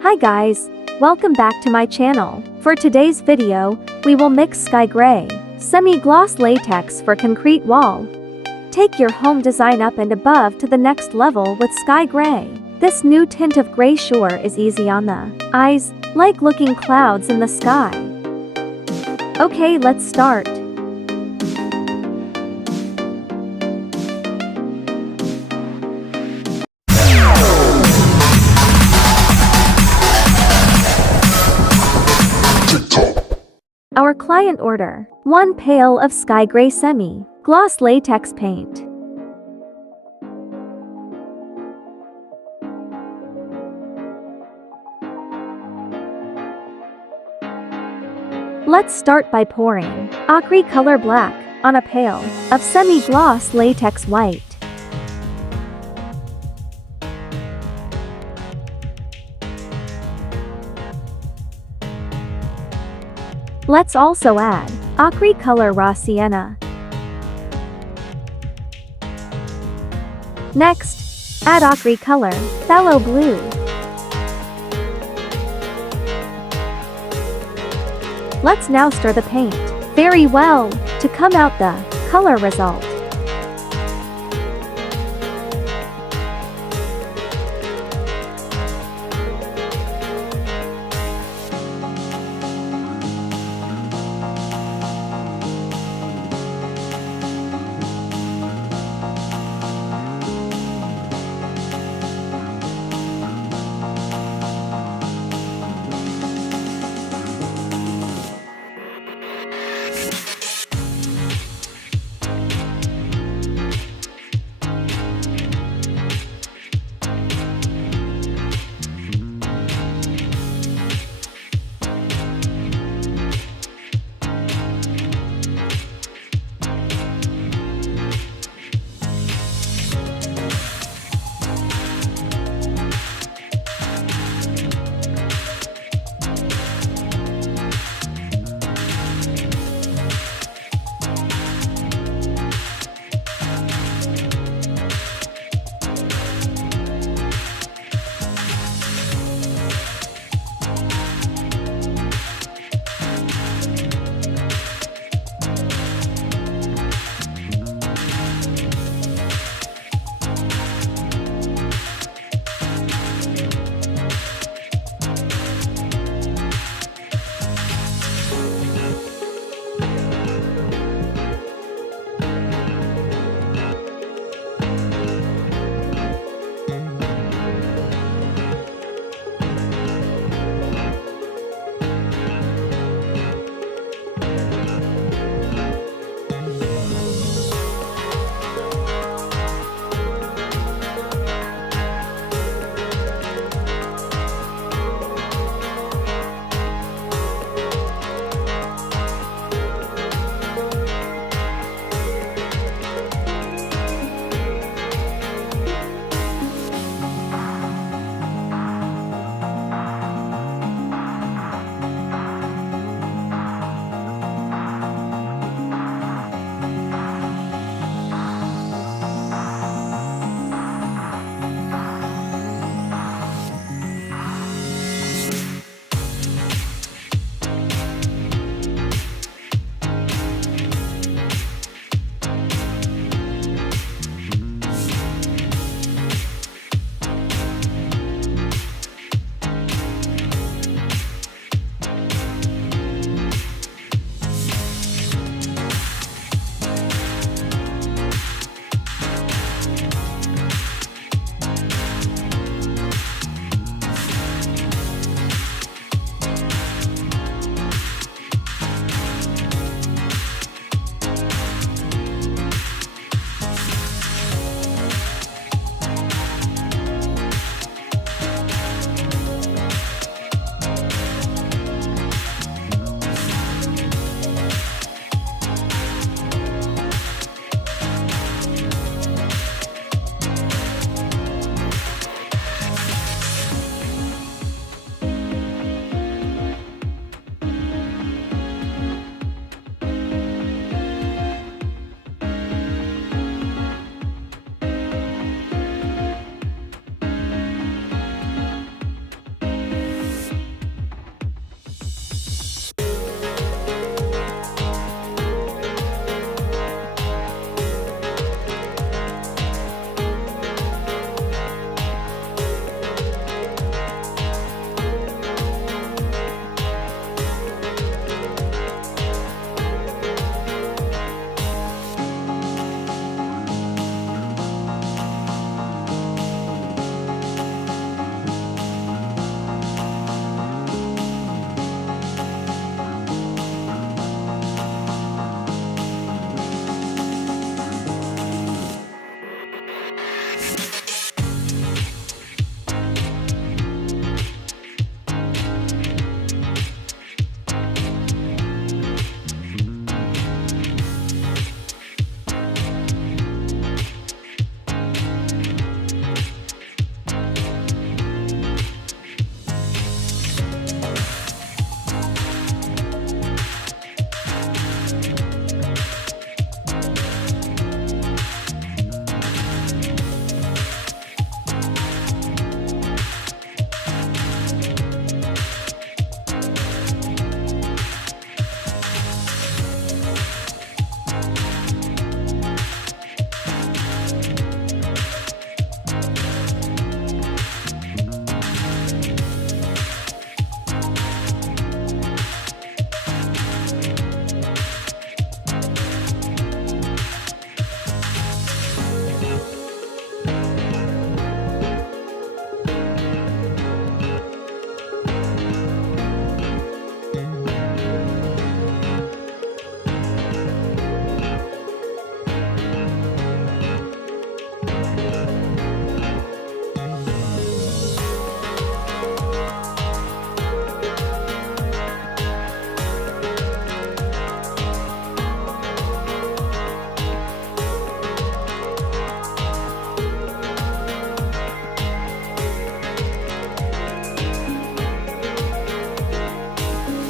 Hi guys, welcome back to my channel. For today's video, we will mix sky gray, semi-gloss latex for concrete wall. Take your home design up and above to the next level with sky gray. This new tint of gray sure is easy on the eyes, like looking clouds in the sky. Okay, let's start. Our client order: 1 pail of sky gray semi-gloss latex paint. Let's start by pouring Acrylic black on a pail of semi-gloss latex white. Let's also add Acrylic raw sienna. Next, add Acrylic phthalo blue. Let's now stir the paint very well to come out the color result.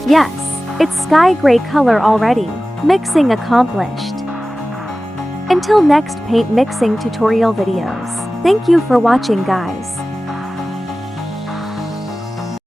Yes, it's sky gray color already. Mixing accomplished. Until next paint mixing tutorial videos. Thank you for watching, guys.